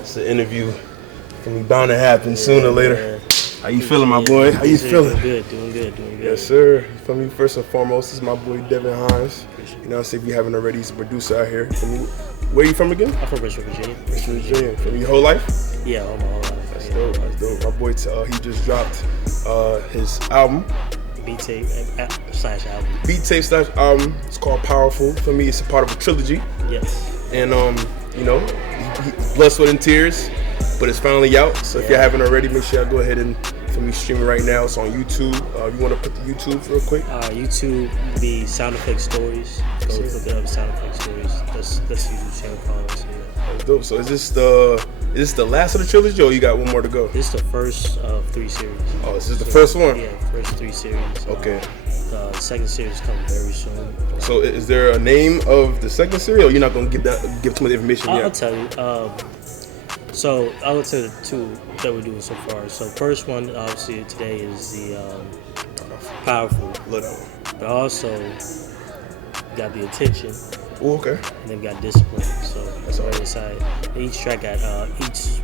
It's an interview from bound to happen sooner or later. How you feeling, my boy? How you feeling? Doing good. Yes, sir. You feel me? First and foremost, this is my boy Devin Hines. You know, if you haven't already, he's a producer out here. Where you from again? I'm from Richmond, Virginia. Richmond, Virginia. From your whole life? Yeah, all my whole life. That's dope. That's dope. My boy, he just dropped his album. Beat tape slash album. Beat tape slash album. It's called Powerful. For me, it's a part of a trilogy. Yes. And you know, blood, sweat, and tears. But it's finally out. So if you haven't already, make sure y'all go ahead and stream it right now. It's on YouTube. You want to put the YouTube real quick? YouTube, the Sound Effect Stories. Go look it up, Sound Effect Stories. That's YouTube channel called. So, That's dope. So is this the last of the trilogy, or you got one more to go? This is the first of 3 series. Oh, this is the first one? Yeah, first 3 series. Okay. The second series coming very soon. So is there a name of the second series, or you're not going to give too much information yet? I'll tell you. So I'll tell you the 2 that we're doing so far. So first one, obviously today is the Powerful. Little. But also got the Attention. Oh, okay. And then we got Discipline. So that's all excited. Each track got each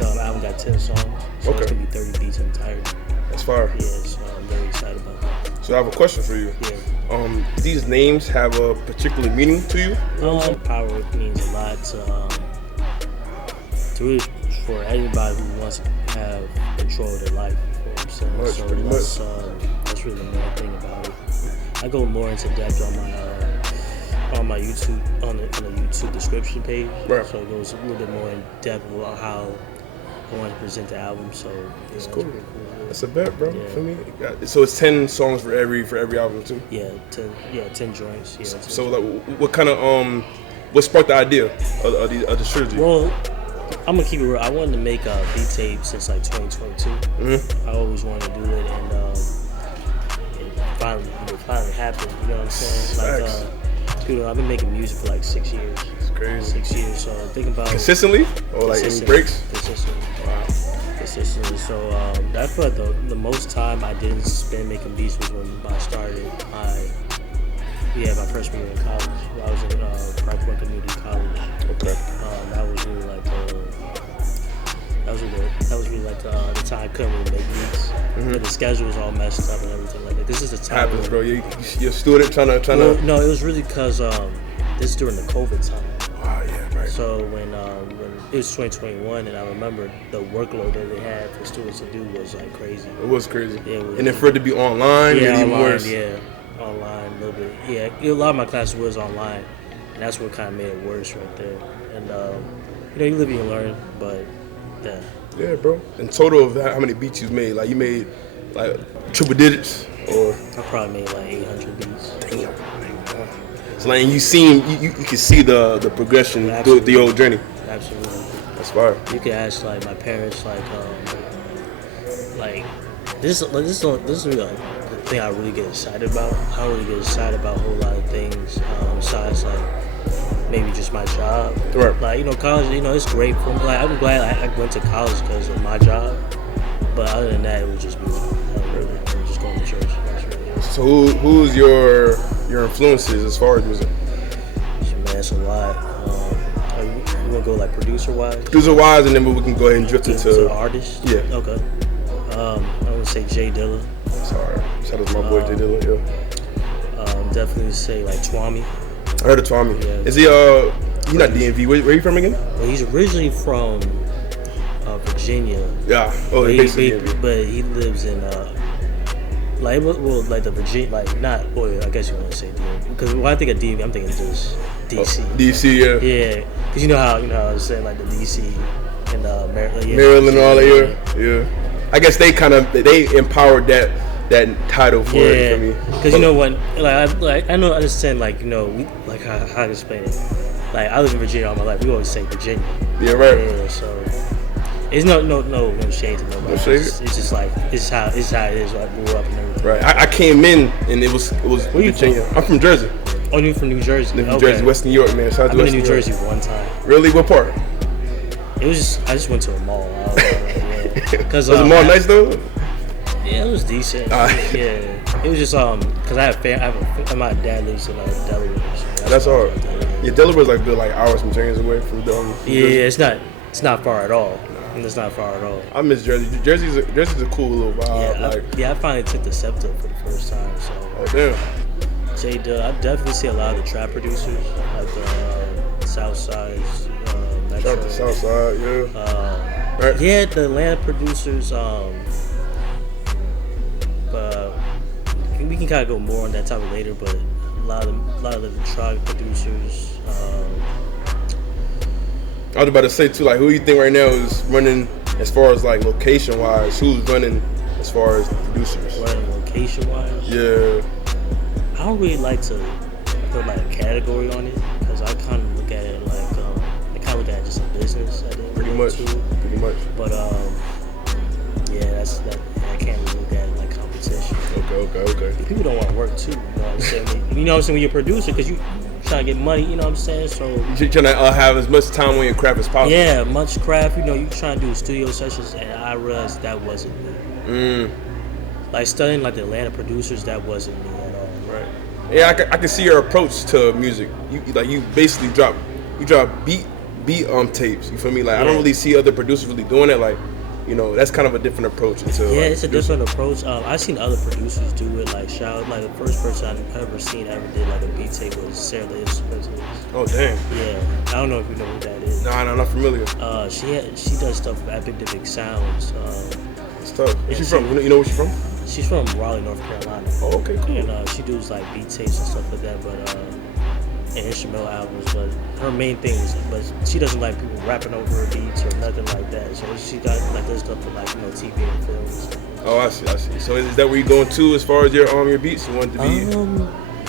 album got 10 songs. So it's gonna be 30 beats entirety. That's fire. Yeah, so I'm very excited about that. So I have a question for you. Yeah. These names have a particular meaning to you? Power means a lot to really for anybody who wants to have control of their life. You know what I'm saying? Pretty much. That's really the main thing about it. I go more into depth on my YouTube on the YouTube description page. Right. So it goes a little bit more in depth about how I want to present the album. So that's cool. That's a bet, bro. Yeah. For me. So it's 10 songs for every album too. Yeah, 10 joints. Yeah. So like, what kind of what sparked the idea of the trilogy? Well, I'm gonna keep it real. I wanted to make a beat tape since like 2022. Mm-hmm. I always wanted to do it, and it finally happened. You know what I'm saying? Like, dude, I've been making music for like 6 years. It's crazy. 6 years. So thinking about consistently, or like any breaks? Consistently. Wow. Consistently. So I feel like the most time I didn't spend making beats was when I started my freshman year in college. I was in Brightport Community College. Okay. That was really like the time I couldn't really make beats. Mm-hmm. The schedule was all messed up and everything like that. This is the time. Happens, bro. You're a student trying to. No, it was really because this is during the COVID time. Oh yeah, right. So when it was 2021, and I remember the workload that they had for students to do was like crazy. It was crazy. Yeah, it was, and then for it to be online, yeah, even online, worse. Yeah, online a little bit. Yeah, a lot of my classes was online, and that's what kind of made it worse right there. And you live and you learn, but yeah. Yeah, bro. In total of how many beats you made? Like you made like triple digits, or I probably made like 800 beats. Damn. So like you can see the progression through the whole journey. Absolutely. That's fire. You can ask like my parents like this is really like the thing I really get excited about. I don't really get excited about a whole lot of things besides like maybe just my job. Right. Like, college, it's great for me. Like, I'm glad I went to college because of my job. But other than that, it was just music. I was just going to church. That's really it. So who's your influences as far as music? Man, it's a lot. You want to go like producer-wise? Producer-wise, and then we can go ahead and drift into the artist? Yeah. Okay. I would say Jay Dilla. Sorry. Shout out to my boy Jay Dilla, yeah. Definitely say like Twami. I heard of Twami. Yeah. Is he he's not DMV. Where are you from again? Well, he's originally from Virginia. Yeah. Oh, but he he lives in like the Virginia, like not. Well, I guess you want to say DMV because when I think of DMV, I'm thinking just DC. Oh, DC, yeah. Yeah, because you know how I was saying like the DC and Maryland. Yeah, Maryland, all that. Yeah. I guess they empowered that title for me. Because you know when I understand like we like how to explain it. Like I live in Virginia all my life. We always say Virginia. Yeah, right. Yeah, so it's no shade to nobody. No shade. It's just like it's how it is. Where I grew up and everything. Right. I came in and it was Where Virginia. From? I'm from Jersey. Oh, you from New Jersey? New Jersey, West New York, man. I've been to New Jersey one time. Really? What part? It was I just went to a mall. Was the mall nice though? Yeah, it was decent. Yeah, it was just because my dad lives in Delaware. So that's hard. Yeah, Delaware's like good, like hours from James away from Yeah, it's not. It's not far at all. It's not far at all. I miss Jersey. Jersey's a cool little vibe. I finally took the SEPTA for the first time. So. Oh damn. J-Dub, I definitely see a lot of the trap producers, like the South Side, Metro. Shout out to South Side, yeah. Right. Yeah, the Atlanta producers. We can kind of go more on that topic later, but a lot of the Detroit producers. I was about to say too, like, who you think right now is running as far as like location wise? Who's running as far as the producers? Running location wise? Yeah. I don't really like to put like a category on it because I kind of look at it like I kind of look at it just a business. Pretty much. But yeah, that's that. I can't really look at it like competition. Okay. People don't want to work too. You know what I'm saying? You know what I'm saying? When you're a producer, because you trying to get money. You know what I'm saying? So you're trying to have as much time on your craft as possible. Yeah, much craft. You know, you trying to do studio sessions, and I realized that wasn't me. Like studying like the Atlanta producers, that wasn't me at all. Right. Yeah, I can see your approach to music. You basically drop beat tapes. You feel me? Like, yeah. I don't really see other producers really doing it. Like, you know, that's kind of a different approach. It's a different approach. I've seen other producers do it. Like the first person I've ever seen ever did like a beat tape was Sarah the Instrumentalist. Oh damn. Yeah, I don't know if you know who that is. Nah, not familiar. She does stuff with Epic to Big Sounds. It's tough. Where's she from? You know where she's from? She's from Raleigh, North Carolina. Oh, okay, cool. And she does like beat tapes and stuff like that, but and instrumental albums. But her main thing is, but she doesn't like people rapping over her beats or nothing like that. So she got like does stuff for like TV and films. Oh, I see. So is that where you're going to as far as your beats? You want to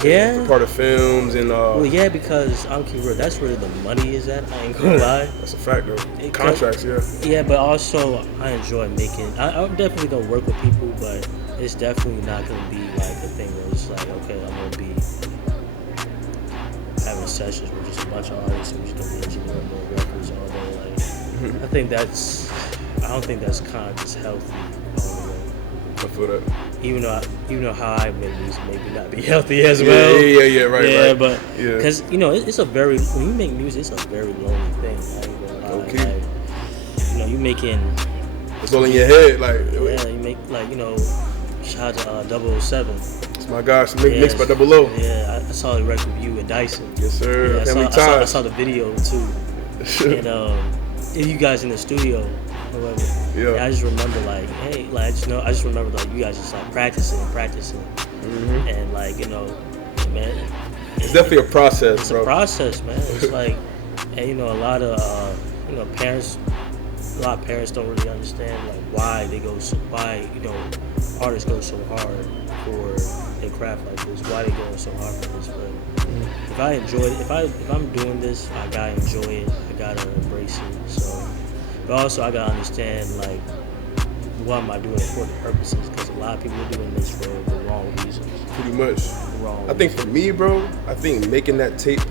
be part of films and well, yeah, because I'm keep real. That's where the money is at. I ain't gonna lie. That's a fact, though. Contracts, yeah. Yeah, but also I enjoy making. I'm definitely gonna work with people, but it's definitely not gonna be like a thing where it's like, okay, I'm gonna be having sessions with just a bunch of artists and we're just gonna be engineering more records all day. Like, I don't think that's kind of just healthy. I feel that. Even though how I make music maybe not be healthy as well. Yeah, right. Yeah, but because it's a very, when you make music, it's a very lonely thing. I ain't gonna lie. Okay. Like, you making. It's all in your head, like. Yeah, you make shout out to 007. It's my gosh, mixed by 00. Yeah, I saw the record with you and Dyson. Yes, sir. Yeah, I saw the video too. And you guys in the studio. Yeah, I just remember like, hey, like I just remember like you guys just like practicing, and like man, it's definitely a process. It's a process, man. It's like, and a lot of parents don't really understand like why artists go so hard for their craft like this. Why they go so hard for this? But if I enjoy it, if I'm doing this, I gotta enjoy it. I gotta embrace it. So. But also, I gotta understand, like, what am I doing for the purposes? Because a lot of people are doing this for the wrong reasons. Pretty much. I think for me, bro, I think making that tape,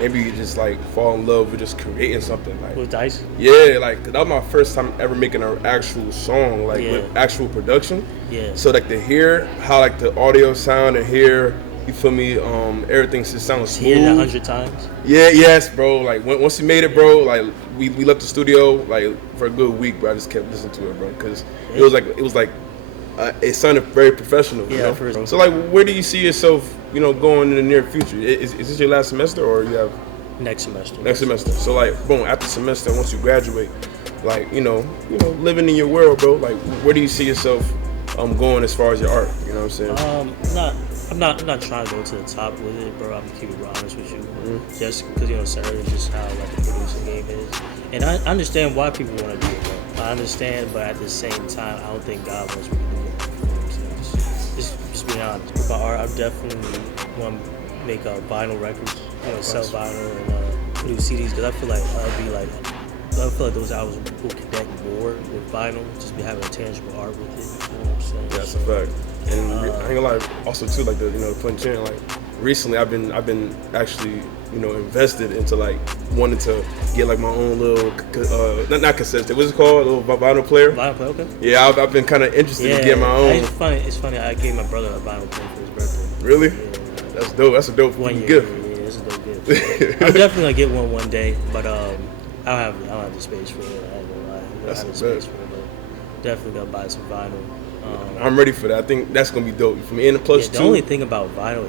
maybe you just, like, fall in love with just creating something. Like, with Dice? Yeah, like, that was my first time ever making an actual song, like, with actual production. Yeah. So, like, to hear how, like, the audio sound and hear, you feel me, everything just sounds smooth. Hear it 100 times? Yeah, yes, bro. Like, once we made it, bro, like, we left the studio, like, for a good week, bro. I just kept listening to it, bro, because it was like it sounded very professional. Yeah, So, like, where do you see yourself, going in the near future? Is this your last semester, or you have next semester? Next semester. So, like, boom, after semester, once you graduate, like, living in your world, bro. Like, where do you see yourself going as far as your art? You know what I'm saying? I'm not trying to go to the top with it, bro. I'm gonna keep it real honest with you. Just because sir, it's just how like the producing game is, and I understand why people want to do it, bro. I understand, but at the same time, I don't think God wants me to do it. You know what I'm saying? Just being honest. With my art, I definitely want to make vinyl records, sell vinyl and produce CDs, because I feel like those albums will connect more with vinyl, just be having a tangible art with it. You know what I'm saying? Yeah, that's a fact. And I ain't gonna lie, also too, like putting chin, like recently I've been actually, invested into like wanting to get like my own little not cassette tape. What's it called? A little vinyl player. Vinyl player, okay. Yeah, I've been kind of interested in getting my own. It's funny. I gave my brother a vinyl player for his birthday. Really? Yeah. That's dope. That's a dope gift. Yeah, it's a dope gift. I'm definitely gonna get one day, but I don't have the space for it. I ain't gonna lie. I don't That's have the a space bet. for it, but definitely gonna buy some vinyl. I'm ready for that. I think that's gonna be dope for me. And plus, Yeah, the too, only thing about vinyl,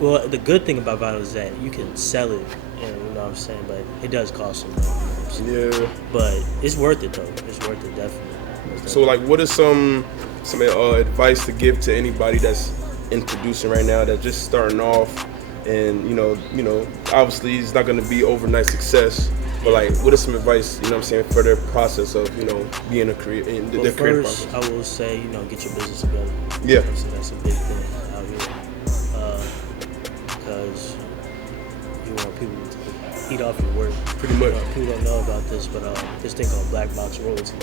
well, the good thing about vinyl is that you can sell it, and you know what I'm saying, but it does cost some money. You know what I'm saying? yeah. But it's worth it though. It's worth it definitely. So like, what is some advice to give to anybody that's in producing right now that's just starting off, and you know, obviously it's not gonna be overnight success, but like, what is some advice, you know what I'm saying, for their process of, you know, being a creator in their creative First, process? I will say, you know, get your business together. Yeah. So that's a big thing out here. Because you want people to eat off your work. Pretty much. People don't know about this, but this thing called black box royalties.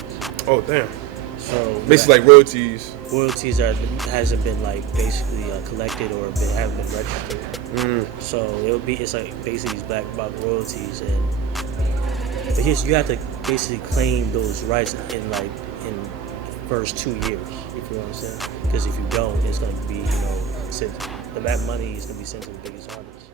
Oh damn. So Basically like royalties. royalties hasn't been like basically collected or haven't been registered. So it's like basically these black box royalties, but here's, you have to basically claim those rights in the first 2 years, if you know what I'm saying. Because if you don't, it's gonna be, you know, the money is gonna be sent to the biggest artists.